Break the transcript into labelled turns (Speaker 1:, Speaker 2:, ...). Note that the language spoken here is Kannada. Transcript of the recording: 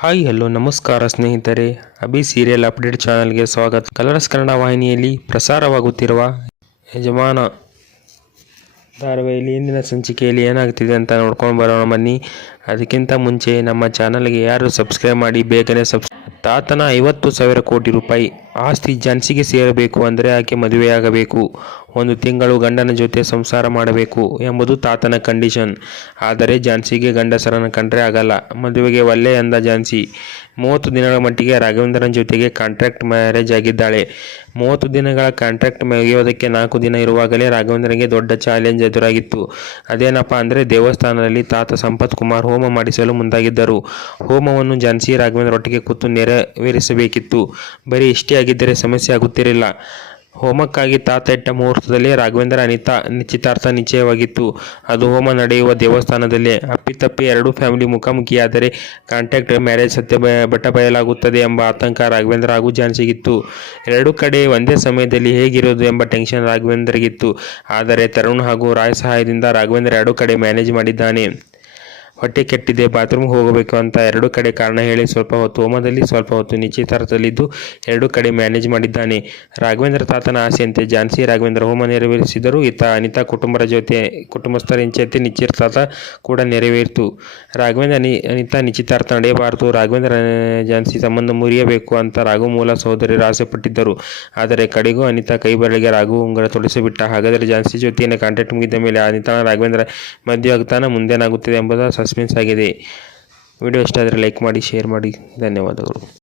Speaker 1: ಹಾಯ್, ಹಲೋ, ನಮಸ್ಕಾರ ಸ್ನೇಹಿತರೆ. ಅಭಿ ಸೀರಿಯಲ್ ಅಪ್ಡೇಟ್ ಚಾನಲ್ಗೆ ಸ್ವಾಗತ. ಕಲರ್ಸ್ ಕನ್ನಡ ವಾಹಿನಿಯಲ್ಲಿ ಪ್ರಸಾರವಾಗುತ್ತಿರುವ ಯಜಮಾನ ಧಾರಾವಾಹಿಯಲ್ಲಿ ಇಂದಿನ ಸಂಚಿಕೆಯಲ್ಲಿ ಏನಾಗ್ತಿದೆ ಅಂತ ನೋಡ್ಕೊಂಡು ಬರೋಣ ಬನ್ನಿ. ಅದಕ್ಕಿಂತ ಮುಂಚೆ ನಮ್ಮ ಚಾನಲ್ಗೆ ಯಾರು ಸಬ್ಸ್ಕ್ರೈಬ್ ಮಾಡಿ, ಬೇಗನೆ ಸಬ್ಸ್ ತಾತನ ಐವತ್ತು ಸಾವಿರ ಕೋಟಿ ರೂಪಾಯಿ ಆಸ್ತಿ ಝಾನ್ಸಿಗೆ ಸೇರಬೇಕು ಅಂದರೆ ಆಕೆ ಮದುವೆಯಾಗಬೇಕು. ಒಂದು ತಿಂಗಳು ಗಂಡನ ಜೊತೆ ಸಂಸಾರ ಮಾಡಬೇಕು ಎಂಬುದು ತಾತನ ಕಂಡೀಷನ್. ಆದರೆ ಝಾನ್ಸಿಗೆ ಗಂಡಸರನ್ನು ಕಂಡ್ರೆ ಆಗಲ್ಲ. ಮದುವೆಗೆ ಒಲ್ಲೆ ಎಂದ ಝಾನ್ಸಿ ಮೂವತ್ತು ದಿನಗಳ ಮಟ್ಟಿಗೆ ರಾಘವೇಂದ್ರನ ಜೊತೆಗೆ ಕಾಂಟ್ರಾಕ್ಟ್ ಮ್ಯಾರೇಜ್ ಆಗಿದ್ದಾಳೆ. ಮೂವತ್ತು ದಿನಗಳ ಕಾಂಟ್ರಾಕ್ಟ್ ಮುಗಿಯೋದಕ್ಕೆ ನಾಲ್ಕು ದಿನ ಇರುವಾಗಲೇ ರಾಘವೇಂದ್ರನಿಗೆ ದೊಡ್ಡ ಚಾಲೆಂಜ್ ಎದುರಾಗಿತ್ತು. ಅದೇನಪ್ಪ ಅಂದರೆ ದೇವಸ್ಥಾನದಲ್ಲಿ ತಾತ ಸಂಪತ್ ಕುಮಾರ್ ಹೋಮ ಮಾಡಿಸಲು ಮುಂದಾಗಿದ್ದರು. ಹೋಮವನ್ನು ಝಾನ್ಸಿ ರಾಘವೇಂದ್ರ ಒಟ್ಟಿಗೆ ಕೂತು ನೆರವೇರಿಸಬೇಕಿತ್ತು. ಬರೀ ಇಷ್ಟೇ ಆಗಿದ್ದರೆ ಸಮಸ್ಯೆ ಆಗುತ್ತಿರಲಿಲ್ಲ. ಹೋಮಕ್ಕಾಗಿ ತಾತ ಇಟ್ಟ ಮುಹೂರ್ತದಲ್ಲಿ ರಾಘವೇಂದ್ರ ಅನಿತಾ ನಿಶ್ಚಿತಾರ್ಥ ನಿಶ್ಚಯವಾಗಿತ್ತು. ಅದು ಹೋಮ ನಡೆಯುವ ದೇವಸ್ಥಾನದಲ್ಲಿ. ಅಪ್ಪಿತಪ್ಪಿ ಎರಡೂ ಫ್ಯಾಮಿಲಿ ಮುಖಾಮುಖಿಯಾದರೆ ಕಾಂಟ್ಯಾಕ್ಟ್ ಮ್ಯಾರೇಜ್ ಸತ್ಯ ಬಟ್ಟ ಬಯಲಾಗುತ್ತದೆ ಎಂಬ ಆತಂಕ ರಾಘವೇಂದ್ರ ಹಾಗೂ ಜಾನ್ಸಿಗಿತ್ತು ಎರಡೂ ಕಡೆ ಒಂದೇ ಸಮಯದಲ್ಲಿ ಹೇಗಿರೋದು ಎಂಬ ಟೆನ್ಷನ್ ರಾಘವೇಂದ್ರಗಿತ್ತು. ಆದರೆ ತರುಣ್ ಹಾಗೂ ರಾಯ್ ಸಹಾಯದಿಂದ ರಾಘವೇಂದ್ರ ಎರಡೂ ಕಡೆ ಮ್ಯಾನೇಜ್ ಮಾಡಿದ್ದಾನೆ. ಹೊಟ್ಟೆ ಕೆಟ್ಟಿದೆ ಬಾತ್ರೂಮ್ ಹೋಗಬೇಕು ಅಂತ ಎರಡು ಕಡೆ ಕಾರಣ ಹೇಳಿ ಸ್ವಲ್ಪ ಹೊತ್ತು ಹೋಮದಲ್ಲಿ ಸ್ವಲ್ಪ ಹೊತ್ತು ನಿಶ್ಚಿತಾರ್ಥದಲ್ಲಿದ್ದು ಎರಡು ಕಡೆ ಮ್ಯಾನೇಜ್ ಮಾಡಿದ್ದಾನೆ. ರಾಘವೇಂದ್ರ ತಾತನ ಆಸೆಯಂತೆ ಝಾನ್ಸಿ ರಾಘವೇಂದ್ರ ಹೋಮ ನೆರವೇರಿಸಿದರು ಇತ್ತ ಅನಿತಾ ಕುಟುಂಬರ ಜೊತೆ, ಕುಟುಂಬಸ್ಥರ ಇಂಚೆತ್ತೆ ನಿಶ್ಚಿತಾರ್ಥ ಕೂಡ ನೆರವೇರಿತು. ರಾಘವೇಂದ್ರ ಅನಿ, ಅನಿತಾ ನಿಶ್ಚಿತಾರ್ಥ ನಡೆಯಬಾರದು. ರಾಘವೇಂದ್ರ ಝಾನ್ಸಿ ಸಂಬಂಧ ಮುರಿಯಬೇಕು ಅಂತ ರಾಘು ಮೂಲ ಸಹೋದರಿಯರು ಆಸೆಪಟ್ಟಿದ್ದರು. ಆದರೆ ಕಡೆಗೂ ಅನಿತಾ ಕೈಬರಳಿಗೆ ರಾಘು ಉಂಗುರ ತೊಡಿಸಿಬಿಟ್ಟ. ಹಾಗಾದರೆ ಝಾನ್ಸಿ ಜೊತೆಯನ್ನು ಕಾಂಟ್ಯಾಕ್ಟ್ ಮುಗಿದ ಮೇಲೆ ಅನಿತಾ ರಾಘವೇಂದ್ರ ಮದುವೆ ಆಗ್ತಾನ ಮುಂದೇನಾಗುತ್ತದೆ ಎಂಬುದು ಸಸ್ಪೆನ್ಸ್ ಆಗಿದೆ. ವಿಡಿಯೋ ಇಷ್ಟ ಆದರೆ ಲೈಕ್ ಮಾಡಿ ಶೇರ್ ಮಾಡಿ. ಧನ್ಯವಾದಗಳು.